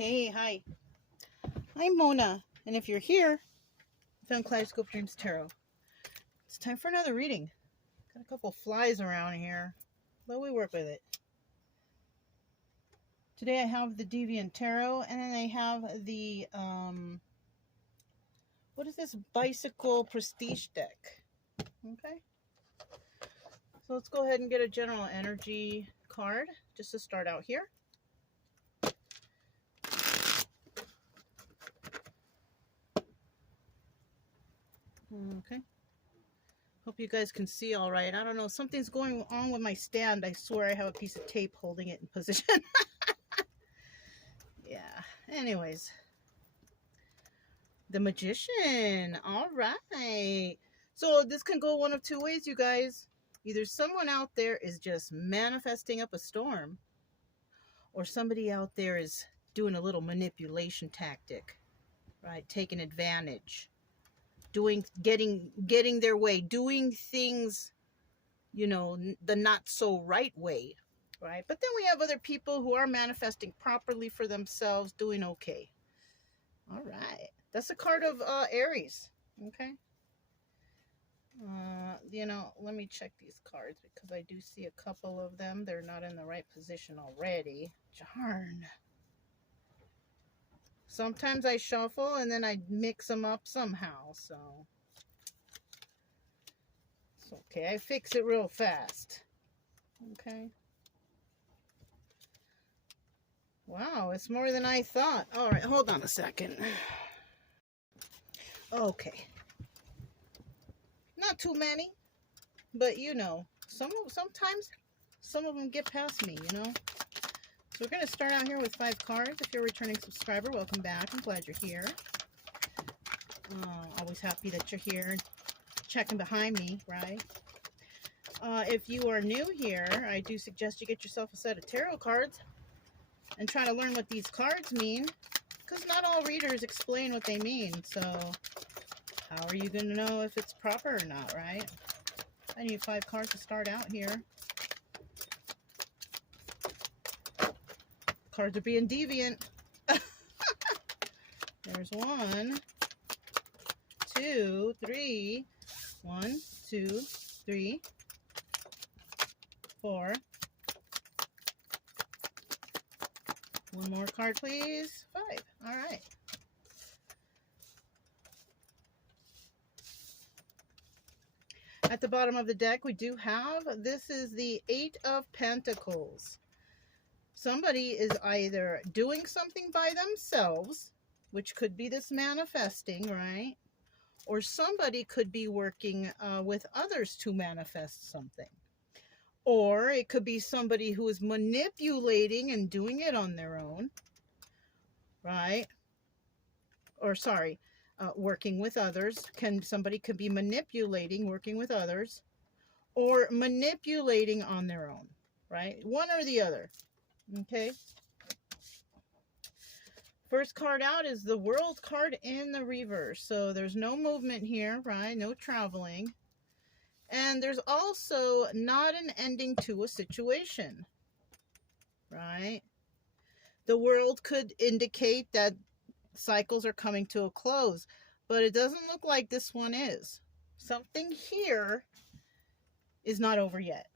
Hey, hi. I'm Mona, and if you're here, I found Kaleidoscope Dreams Tarot. It's time for another reading. Got a couple flies around here, but we work with it. Today I have the Deviant Tarot, and then I have the, what is this? Bicycle Prestige deck. Okay. So let's go ahead and get a general energy card, just to start out here. Okay. Hope you guys can see all right. I don't know. Something's going on with my stand. I swear I have a piece of tape holding it in position. Yeah. Anyways. The Magician. All right. So this can go one of two ways, you guys. Either someone out there is just manifesting up a storm, or somebody out there is doing a little manipulation tactic, right? Taking advantage. Getting their way, doing things, the not so right way, right? But then we have other people who are manifesting properly for themselves, doing okay. All right, that's a card of Aries. Okay. Let me check these cards because I do see a couple of them. They're not in the right position already. Darn. Sometimes I shuffle and then I mix them up somehow, so it's okay. I fix it real fast. Okay. Wow, it's more than I thought. All right, hold on a second. Okay. Not too many, but sometimes some of them get past me, So we're going to start out here with 5 cards. If you're a returning subscriber, welcome back. I'm glad you're here. Always happy that you're here, checking behind me, right? If you are new here, I do suggest you get yourself a set of tarot cards and try to learn what these cards mean, because not all readers explain what they mean. So how are you going to know if it's proper or not, right? I need 5 cards to start out here. Cards are being deviant. There's 1, 2, 3. 1, 2, 3, 4. One more card, please. 5. All right. At the bottom of the deck, we do have, this is the 8 of Pentacles. Somebody is either doing something by themselves, which could be this manifesting, right? Or somebody could be working with others to manifest something. Or it could be somebody who is manipulating and doing it on their own, right? Or sorry, working with others. Somebody could be manipulating, working with others, or manipulating on their own, right? One or the other. Okay. First card out is the World card in the reverse. So there's no movement here, right? No traveling. And there's also not an ending to a situation, right? The World could indicate that cycles are coming to a close, but it doesn't look like this one is. Something here is not over yet.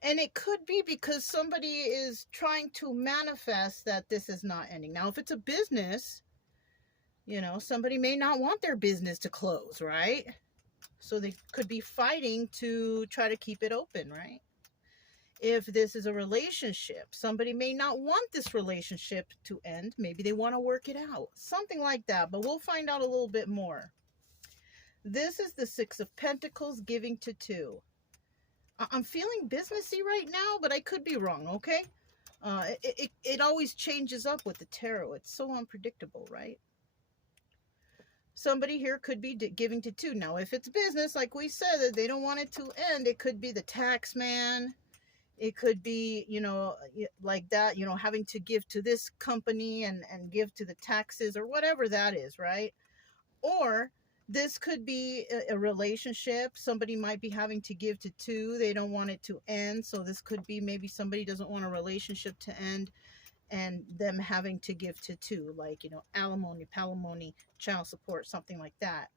And it could be because somebody is trying to manifest that this is not ending. Now, if it's a business, somebody may not want their business to close, right? So they could be fighting to try to keep it open, right? If this is a relationship, somebody may not want this relationship to end. Maybe they want to work it out. Something like that, but we'll find out a little bit more. This is the 6 of Pentacles giving to 2. I'm feeling businessy right now, but I could be wrong, okay? It always changes up with the tarot. It's so unpredictable, right? Somebody here could be giving to 2. Now, if it's business, like we said, that they don't want it to end, it could be the tax man. It could be, like that, having to give to this company and give to the taxes or whatever that is, right? Or this could be a relationship. Somebody might be having to give to 2. They don't want it to end. So this could be maybe somebody doesn't want a relationship to end. and them having to give to two, like, you know, alimony, palimony, child support, something like that.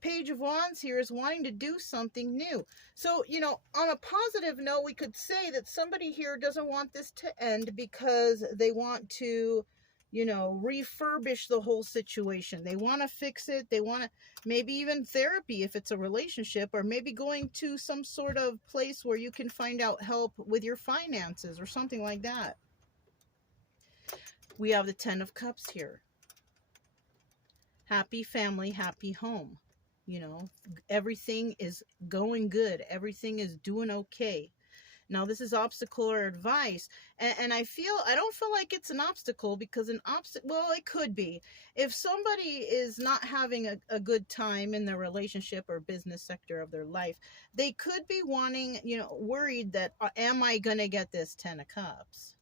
Page of Wands here is wanting to do something new. So, you know, on a positive note, we could say that somebody here doesn't want this to end because they want to, you know, refurbish the whole situation. They want to fix it. They want to, maybe even therapy if it's a relationship, or maybe going to some sort of place where you can find out help with your finances or something like that. We have the Ten of Cups here. Happy family, happy home. You know, everything is going good. Everything is doing okay. Now, this is obstacle or advice. And I don't feel like it's an obstacle, because an obstacle, well, it could be. If somebody is not having a good time in their relationship or business sector of their life, they could be wanting, you know, worried that, am I going to get this 10 of Cups?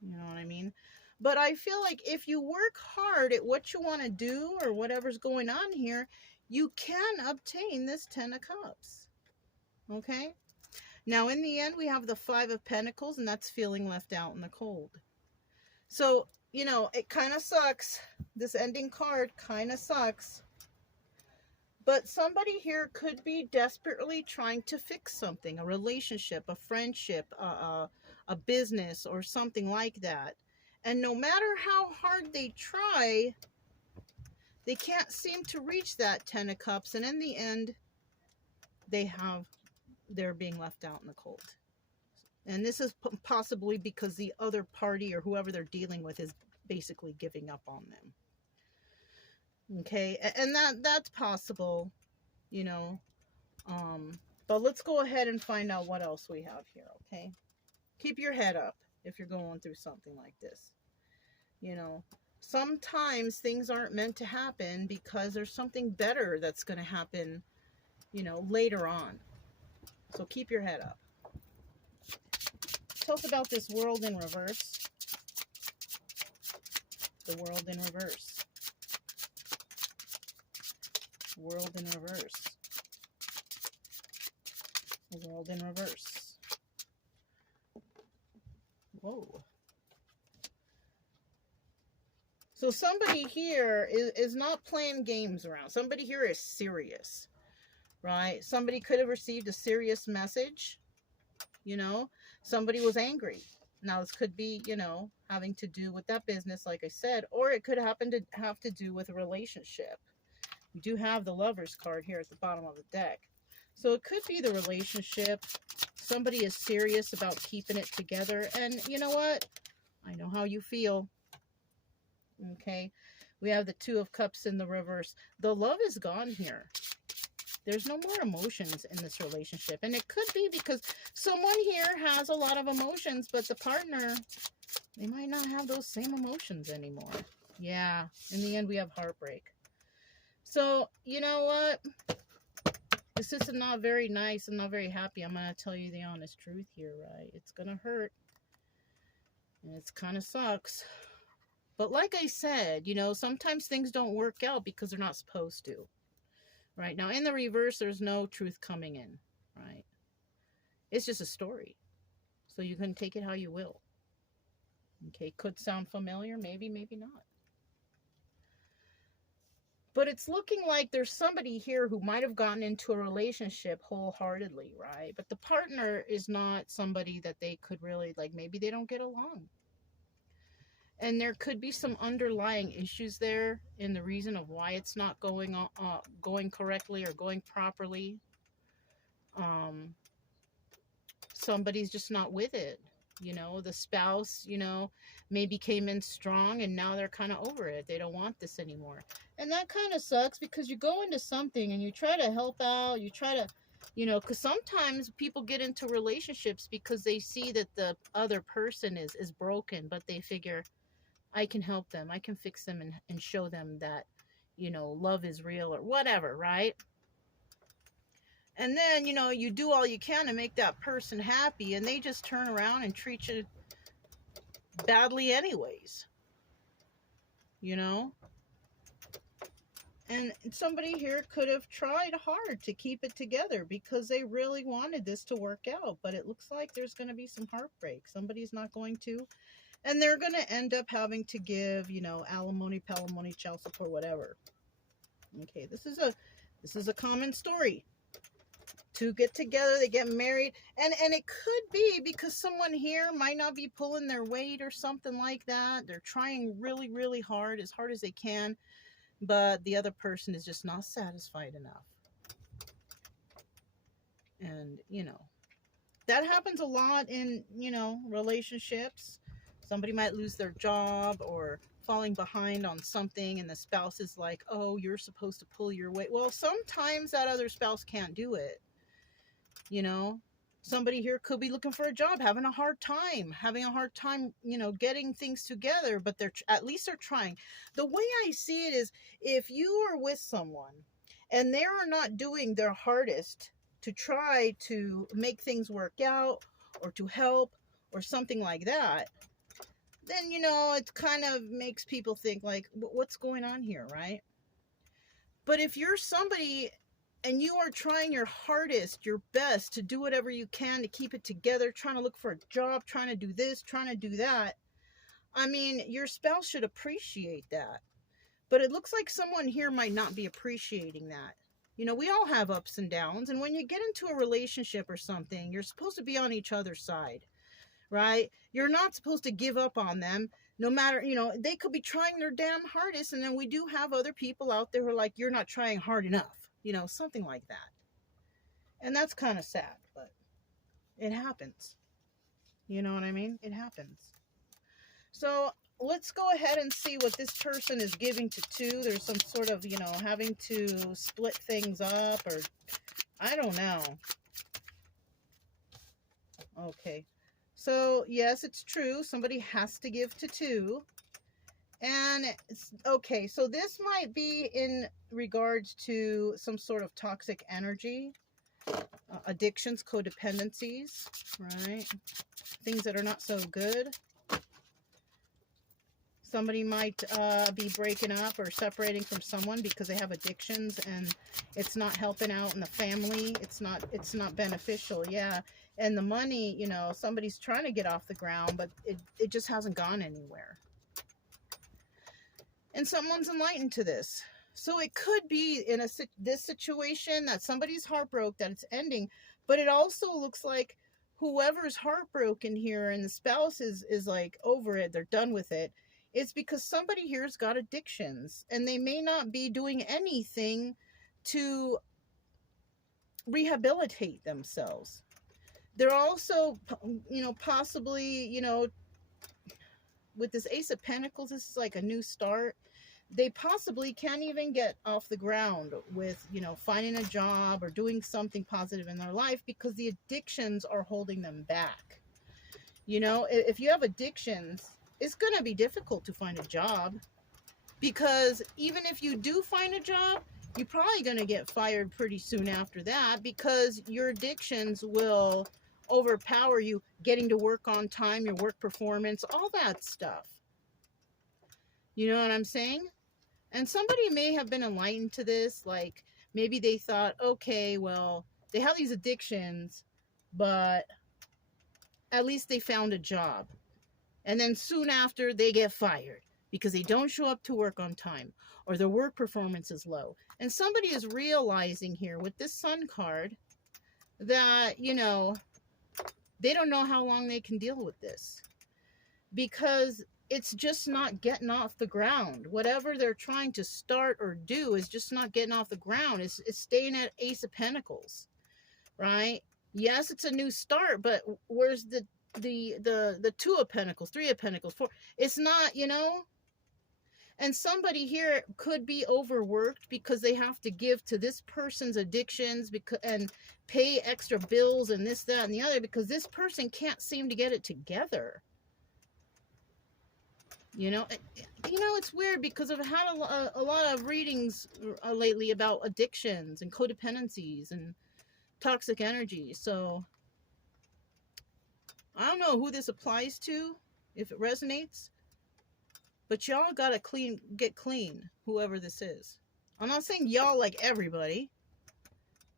You know what I mean? But I feel like if you work hard at what you want to do or whatever's going on here, you can obtain this 10 of Cups. Okay? Now, in the end, we have the Five of Pentacles, and that's feeling left out in the cold. So, you know, it kind of sucks. This ending card kind of sucks. But somebody here could be desperately trying to fix something, a relationship, a friendship, a business, or something like that. And no matter how hard they try, they can't seem to reach that 10 of Cups. And in the end, they're being left out in the cold. And this is possibly because the other party or whoever they're dealing with is basically giving up on them. Okay, and that's possible, you know. But let's go ahead and find out what else we have here, okay? Keep your head up if you're going through something like this. You know, sometimes things aren't meant to happen because there's something better that's going to happen, you know, later on. So keep your head up. Tell us about this World in reverse. The World in reverse. World in reverse. The World in reverse. Whoa. So somebody here is not playing games around. Somebody here is serious, right? Somebody could have received a serious message, you know. Somebody was angry. Now, this could be, you know, having to do with that business, like I said, or it could have to do with a relationship. We do have the Lovers card here at the bottom of the deck. So it could be the relationship. Somebody is serious about keeping it together. And you know what? I know how you feel. Okay, we have the Two of Cups in the reverse. The love is gone here. There's no more emotions in this relationship. And it could be because someone here has a lot of emotions, but the partner, they might not have those same emotions anymore. Yeah, in the end, we have heartbreak. So, you know what? This is not very nice and not very happy. I'm going to tell you the honest truth here, right? It's going to hurt. And it kind of sucks. But like I said, you know, sometimes things don't work out because they're not supposed to. Right? Now, in the reverse, there's no truth coming in. Right? It's just a story. So you can take it how you will. Okay? Could sound familiar. Maybe, maybe not. But it's looking like there's somebody here who might have gotten into a relationship wholeheartedly, right? But the partner is not somebody that they could really, like, maybe they don't get along. And there could be some underlying issues there in the reason of why it's not going correctly or going properly. Somebody's just not with it. You know, the spouse, you know, maybe came in strong and now they're kind of over it. They don't want this anymore. And that kind of sucks because you go into something and you try to help out. You try to, you know, because sometimes people get into relationships because they see that the other person is broken, but they figure, I can help them. I can fix them and show them that, you know, love is real or whatever, right? And then, you know, you do all you can to make that person happy and they just turn around and treat you badly anyways. You know? And somebody here could have tried hard to keep it together because they really wanted this to work out. But it looks like there's going to be some heartbreak. Somebody's not going to. And they're going to end up having to give, you know, alimony, palimony, child support, whatever. Okay, this is a common story. Two get together, they get married, and it could be because someone here might not be pulling their weight or something like that. They're trying really, really hard as they can, but the other person is just not satisfied enough. And, you know, that happens a lot in, you know, relationships. Somebody might lose their job or falling behind on something, and the spouse is like, oh, you're supposed to pull your weight. Well, sometimes that other spouse can't do it. You know, somebody here could be looking for a job, having a hard time, you know, getting things together, but at least they're trying. The way I see it is, if you are with someone and they are not doing their hardest to try to make things work out or to help or something like that, then, you know, it kind of makes people think like, what's going on here, right? But if you're somebody and you are trying your hardest, your best to do whatever you can to keep it together, trying to look for a job, trying to do this, trying to do that, I mean, your spouse should appreciate that. But it looks like someone here might not be appreciating that. You know, we all have ups and downs, and when you get into a relationship or something, you're supposed to be on each other's side, right? You're not supposed to give up on them. No matter, you know, they could be trying their damn hardest, and then we do have other people out there who are like, you're not trying hard enough. You know, something like that. And that's kind of sad, but it happens. You know what I mean? It happens. So let's go ahead and see what this person is giving to two. There's some sort of, you know, having to split things up, or I don't know. Okay. So yes, it's true. Somebody has to give to two. And okay, so this might be in regards to some sort of toxic energy, addictions, codependencies, right? Things that are not so good. Somebody might be breaking up or separating from someone because they have addictions and it's not helping out in the family. It's not beneficial. Yeah. And the money, you know, somebody's trying to get off the ground, but it just hasn't gone anywhere. And someone's enlightened to this. So it could be in this situation that somebody's heartbroken, that it's ending, but it also looks like whoever's heartbroken here and the spouse is like over it, they're done with it. It's because somebody here's got addictions and they may not be doing anything to rehabilitate themselves. They're also, you know, possibly, you know, with this Ace of Pentacles, this is like a new start. They possibly can't even get off the ground with, you know, finding a job or doing something positive in their life because the addictions are holding them back. You know, if you have addictions, it's going to be difficult to find a job, because even if you do find a job, you're probably going to get fired pretty soon after that, because your addictions will overpower you getting to work on time, your work performance, all that stuff. You know what I'm saying? And somebody may have been enlightened to this, like maybe they thought, okay, well, they have these addictions, but at least they found a job. And then soon after, they get fired because they don't show up to work on time or their work performance is low. And somebody is realizing here with this Sun card that, you know, they don't know how long they can deal with this, because it's just not getting off the ground. Whatever they're trying to start or do is just not getting off the ground. It's staying at Ace of Pentacles, right? Yes, it's a new start, but where's the Two of Pentacles, Three of Pentacles, Four? It's not, you know. And somebody here could be overworked because they have to give to this person's addictions and pay extra bills and this, that, and the other, because this person can't seem to get it together. You know, it's weird because I've had a lot of readings lately about addictions and codependencies and toxic energy. So I don't know who this applies to, if it resonates, but y'all gotta get clean, whoever this is. I'm not saying y'all like everybody,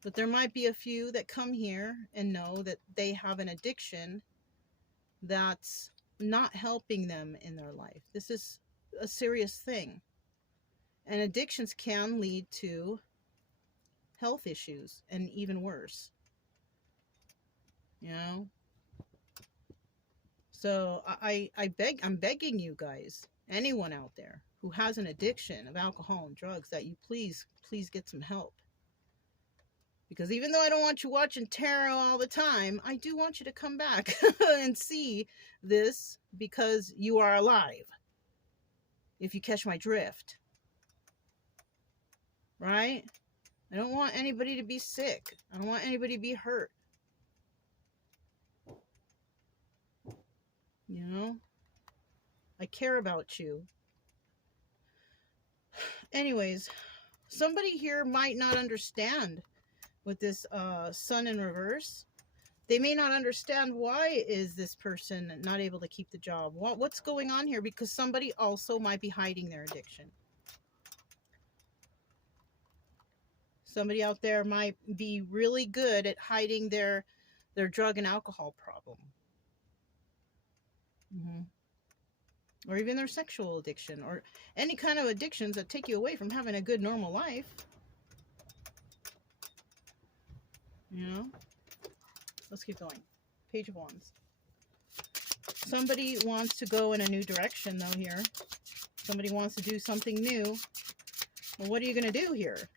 but there might be a few that come here and know that they have an addiction that's not helping them in their life. This is a serious thing. And addictions can lead to health issues and even worse. You know? So I'm begging you guys, anyone out there who has an addiction of alcohol and drugs, that you please get some help. Because even though I don't want you watching tarot all the time, I do want you to come back and see this, because you are alive. If you catch my drift. Right? I don't want anybody to be sick. I don't want anybody to be hurt. You know? I care about you. Anyways, somebody here might not understand with this sun in reverse. They may not understand why is this person not able to keep the job. What's going on here? Because somebody also might be hiding their addiction. Somebody out there might be really good at hiding their drug and alcohol problem. Or even their sexual addiction, or any kind of addictions that take you away from having a good normal life. You know? Let's keep going. Page of Wands. Somebody wants to go in a new direction, though, here. Somebody wants to do something new. Well, what are you going to do here?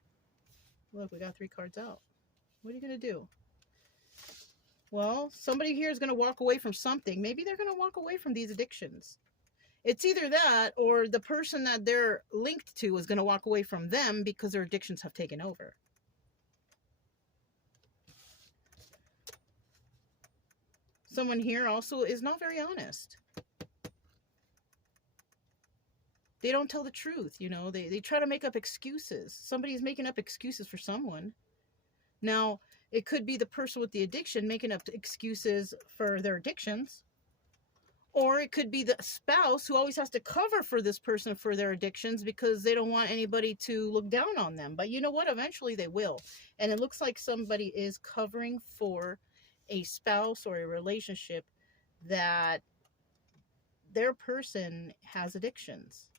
Look, we got 3 cards out. What are you going to do? Well, somebody here is going to walk away from something. Maybe they're going to walk away from these addictions. It's either that, or the person that they're linked to is going to walk away from them because their addictions have taken over. Someone here also is not very honest. They don't tell the truth, you know. They try to make up excuses. Somebody's making up excuses for someone. Now, it could be the person with the addiction making up excuses for their addictions. Or it could be the spouse who always has to cover for this person for their addictions because they don't want anybody to look down on them. But you know what? Eventually they will. And it looks like somebody is covering for a spouse or a relationship that their person has addictions.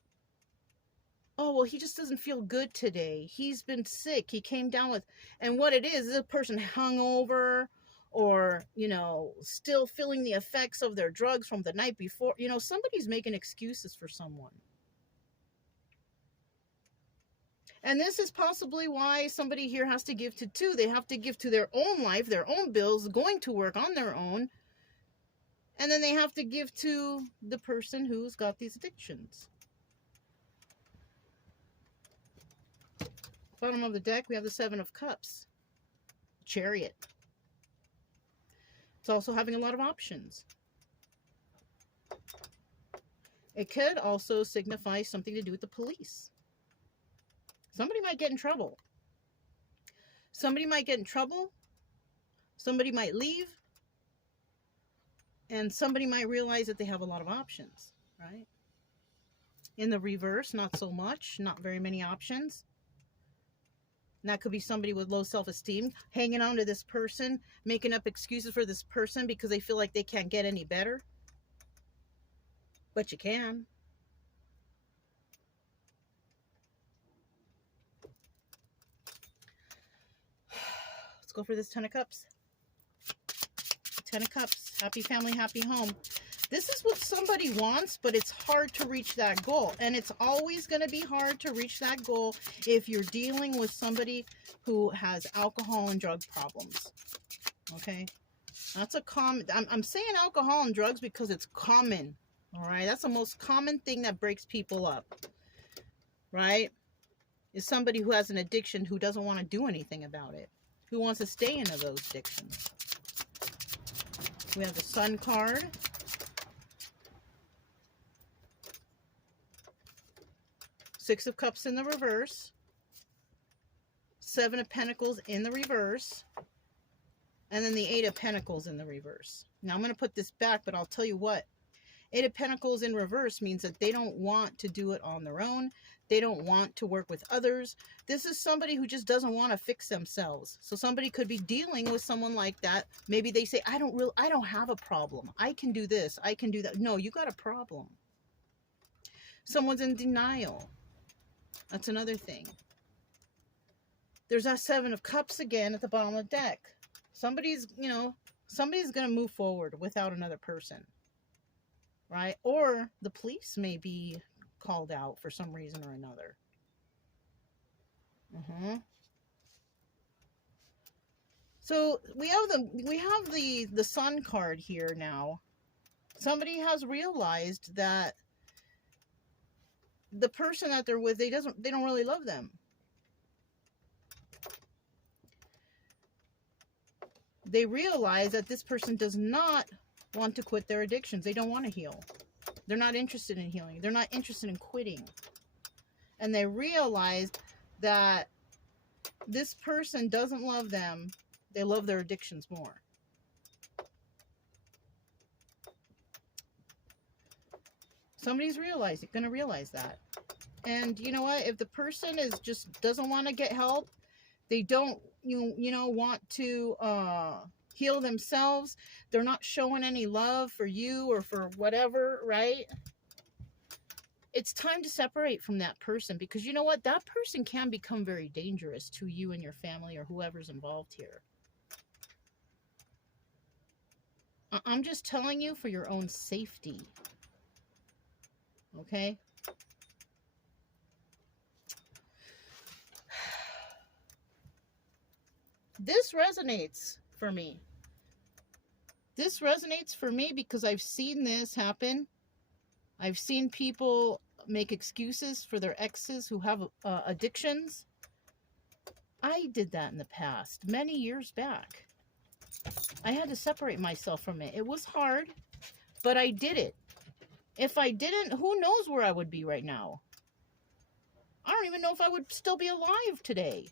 Oh, well, he just doesn't feel good today. He's been sick. He came down with... And what it is a person hungover, or, you know, still feeling the effects of their drugs from the night before. You know, somebody's making excuses for someone. And this is possibly why somebody here has to give to 2. They have to give to their own life, their own bills, going to work on their own. And then they have to give to the person who's got these addictions. Bottom of the deck, we have the 7 of Cups. Chariot. It's also having a lot of options. It could also signify something to do with the police. Somebody might get in trouble. Somebody might get in trouble. Somebody might leave. And somebody might realize that they have a lot of options, right? In the reverse, not so much. Not very many options. And that could be somebody with low self-esteem, hanging on to this person, making up excuses for this person because they feel like they can't get any better. But you can. Let's go for this 10 of Cups. 10 of Cups. Happy family, happy home. This is what somebody wants, but it's hard to reach that goal. And it's always going to be hard to reach that goal if you're dealing with somebody who has alcohol and drug problems. Okay? That's a common... I'm saying alcohol and drugs because it's common. Alright? That's the most common thing that breaks people up. Right? Is somebody who has an addiction who doesn't want to do anything about it. Who wants to stay into those addictions. We have the Sun card. Six of Cups in the reverse. 7 of Pentacles in the reverse. And then the 8 of Pentacles in the reverse. Now I'm going to put this back, but I'll tell you what. 8 of Pentacles in reverse means that they don't want to do it on their own. They don't want to work with others. This is somebody who just doesn't want to fix themselves. So somebody could be dealing with someone like that. Maybe they say, I don't have a problem. I can do this. I can do that. No, you got a problem. Someone's in denial. That's another thing. There's that 7 of Cups again at the bottom of the deck. Somebody's going to move forward without another person. Right? Or the police may be called out for some reason or another. So we have the Sun card here now. Somebody has realized that the person that they're with, they don't really love them. They realize that this person does not want to quit their addictions. They don't want to heal. They're not interested in healing. They're not interested in quitting. And they realize that this person doesn't love them. They love their addictions more. Somebody's going to realize that. And you know what? If the person doesn't want to get help, they don't, want to heal themselves. They're not showing any love for you or for whatever, right? It's time to separate from that person, because you know what? That person can become very dangerous to you and your family or whoever's involved here. I'm just telling you for your own safety. Okay? This resonates for me. This resonates for me because I've seen this happen. I've seen people make excuses for their exes who have addictions. I did that in the past, many years back. I had to separate myself from it. It was hard, but I did it. If I didn't, who knows where I would be right now? I don't even know if I would still be alive today.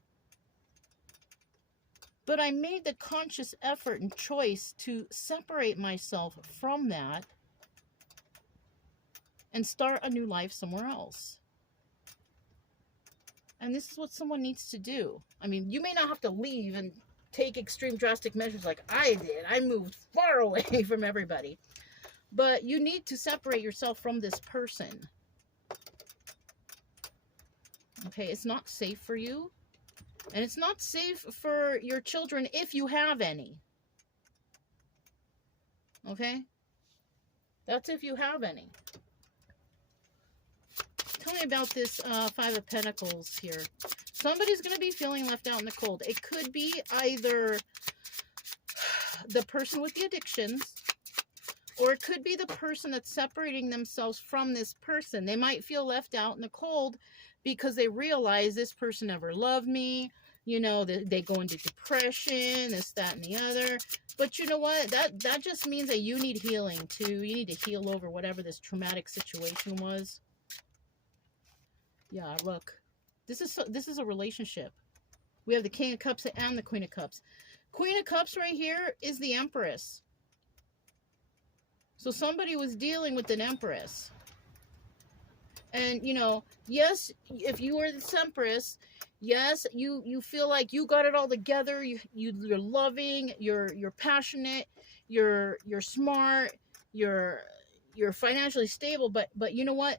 But I made the conscious effort and choice to separate myself from that and start a new life somewhere else. And this is what someone needs to do. I mean, you may not have to leave and take extreme drastic measures like I did. I moved far away from everybody. But you need to separate yourself from this person. Okay, it's not safe for you. And it's not safe for your children if you have any. Okay? That's if you have any. Tell me about this 5 of Pentacles here. Somebody's going to be feeling left out in the cold. It could be either the person with the addictions, or it could be the person that's separating themselves from this person. They might feel left out in the cold because they realize this person never loved me. You know, they go into depression, this, that, and the other. But you know what? That just means that you need healing too. You need to heal over whatever this traumatic situation was. Yeah, look. This is a relationship. We have the King of Cups and the Queen of Cups. Queen of Cups right here is the Empress. So somebody was dealing with an Empress. And, you know, yes, if you are the Empress, yes, you feel like you got it all together. You're loving, you're passionate, you're smart, you're financially stable. But you know what?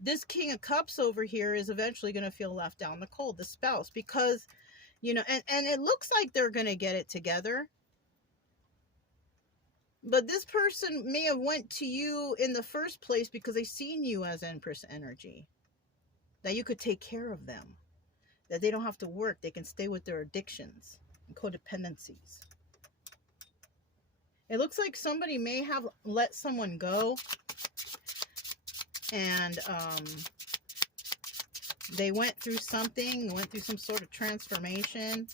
This King of Cups over here is eventually going to feel left out in the cold, the spouse, because, you know, and it looks like they're going to get it together. But this person may have went to you in the first place because they seen you as Empress energy. That you could take care of them. That they don't have to work. They can stay with their addictions and codependencies. It looks like somebody may have let someone go. And they went through something. Went through some sort of transformation.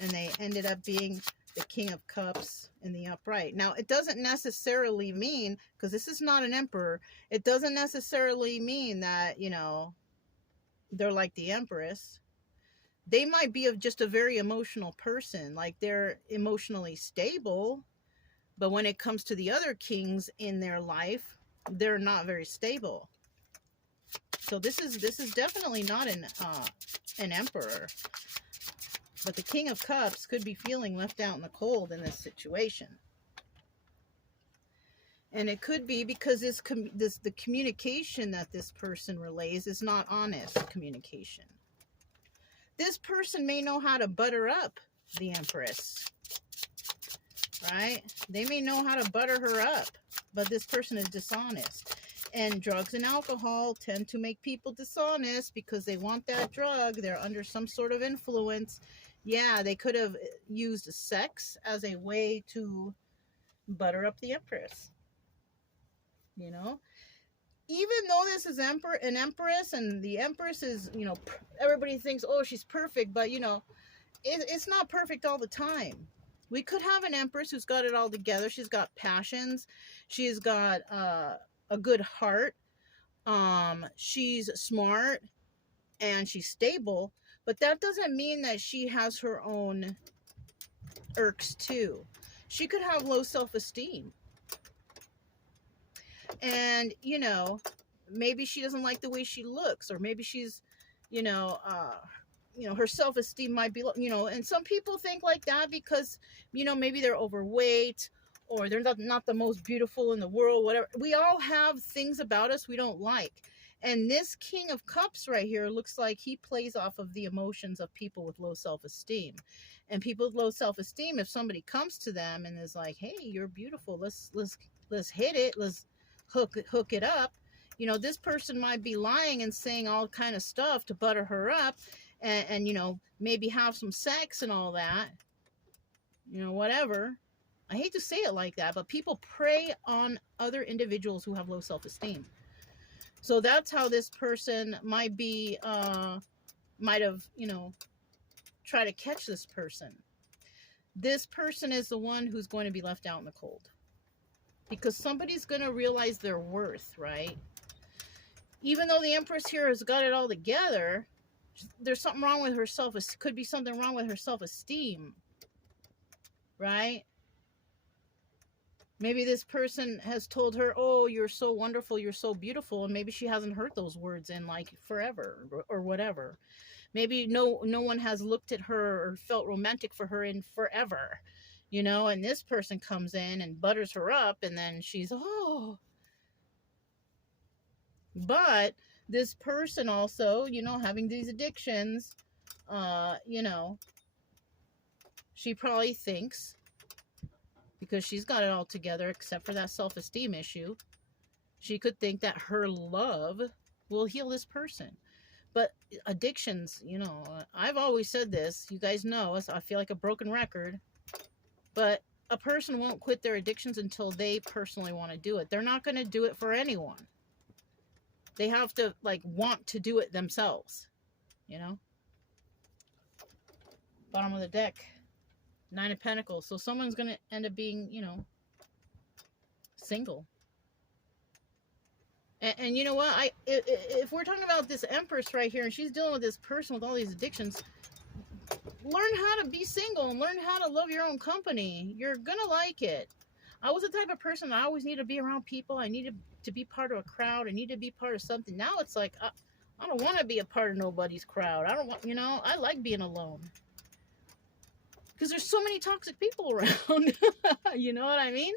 And they ended up being the King of Cups in the upright. Now, it doesn't necessarily mean, because this is not an emperor, it doesn't necessarily mean that, you know, they're like the Empress. They might be just a very emotional person, like they're emotionally stable, but when it comes to the other kings in their life, they're not very stable. So this is definitely not an emperor. But the King of Cups could be feeling left out in the cold in this situation. And it could be because the communication that this person relays is not honest communication. This person may know how to butter up the Empress, right? They may know how to butter her up, but this person is dishonest. And drugs and alcohol tend to make people dishonest because they want that drug. They're under some sort of influence. Yeah, they could have used sex as a way to butter up the Empress. You know, even though this is an Empress, and the Empress is, you know, everybody thinks, oh, she's perfect, but, you know, it's not perfect all the time. We could have an Empress who's got it all together. She's got passions. She's got a good heart. She's smart and she's stable, but that doesn't mean that she has her own irks too. She could have low self-esteem. And, you know, maybe she doesn't like the way she looks, or maybe she's, you know, her self-esteem might be, you know, and some people think like that because, you know, maybe they're overweight or they're not the most beautiful in the world, whatever. We all have things about us we don't like. And this King of Cups right here looks like he plays off of the emotions of people with low self-esteem. And people with low self-esteem, if somebody comes to them and is like, hey, you're beautiful, let's hit it, let's hook it up, you know, this person might be lying and saying all kind of stuff to butter her up, and you know, maybe have some sex and all that, you know, whatever. I hate to say it like that, but people prey on other individuals who have low self-esteem. So that's how this person might be, might have, you know, try to catch this person. This person is the one who's going to be left out in the cold. Because somebody's going to realize their worth, right? Even though the Empress here has got it all together, there's something wrong with her could be something wrong with her self-esteem, right? Maybe this person has told her, oh, you're so wonderful, you're so beautiful, and maybe she hasn't heard those words in like forever or whatever. Maybe no one has looked at her or felt romantic for her in forever. You know, and this person comes in and butters her up, and then she's, oh. But this person also, you know, having these addictions, you know, she probably thinks, because she's got it all together except for that self-esteem issue, she could think that her love will heal this person. But addictions, you know, I've always said this, you guys know, I feel like a broken record. But a person won't quit their addictions until they personally want to do it. They're not going to do it for anyone. They have to, like, want to do it themselves. You know? Bottom of the deck. 9 of Pentacles. So someone's going to end up being, you know, single. And you know what? If we're talking about this Empress right here, and she's dealing with this person with all these addictions, learn how to be single and learn how to love your own company. You're gonna like it. I was the type of person that I always needed to be around people. I needed to be part of a crowd. I needed to be part of something. Now it's like, I don't want to be a part of nobody's crowd. I don't want, you know, I like being alone. Because there's so many toxic people around. You know what I mean?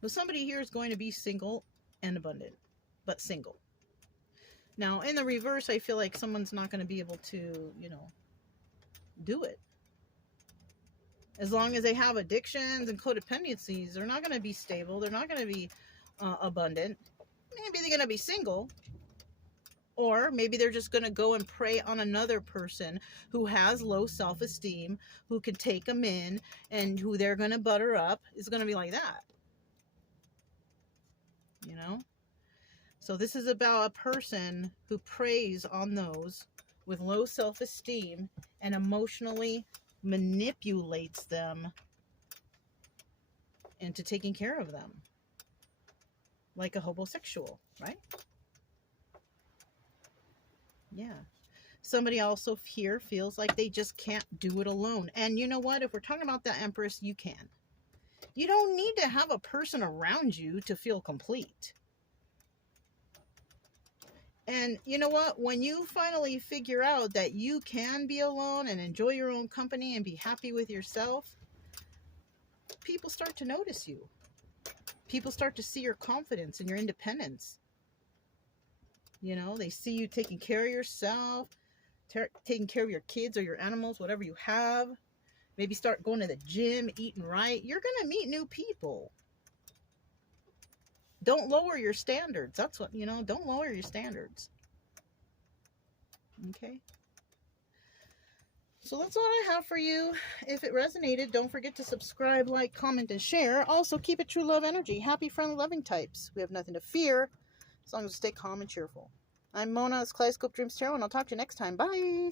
But somebody here is going to be single and abundant, but single. Now, in the reverse, I feel like someone's not going to be able to, you know, do it. As long as they have addictions and codependencies, they're not going to be stable. They're not going to be abundant. Maybe they're going to be single. Or maybe they're just going to go and prey on another person who has low self-esteem, who can take them in, and who they're going to butter up. It's going to be like that. You know? So this is about a person who preys on those with low self-esteem and emotionally manipulates them into taking care of them. Like a homosexual, right? Yeah. Somebody also here feels like they just can't do it alone. And you know what? If we're talking about that Empress, you can. You don't need to have a person around you to feel complete. And you know what? When you finally figure out that you can be alone and enjoy your own company and be happy with yourself, people start to notice you. People start to see your confidence and your independence. You know, they see you taking care of yourself, taking care of your kids or your animals, whatever you have. Maybe start going to the gym, eating right. You're going to meet new people. Don't lower your standards. That's what, you know, don't lower your standards. Okay. So that's all I have for you. If it resonated, don't forget to subscribe, like, comment, and share. Also, keep it true love energy. Happy, friendly, loving types. We have nothing to fear as long as we stay calm and cheerful. I'm Mona, it's Kaleidoscope Dreams Tarot, and I'll talk to you next time. Bye.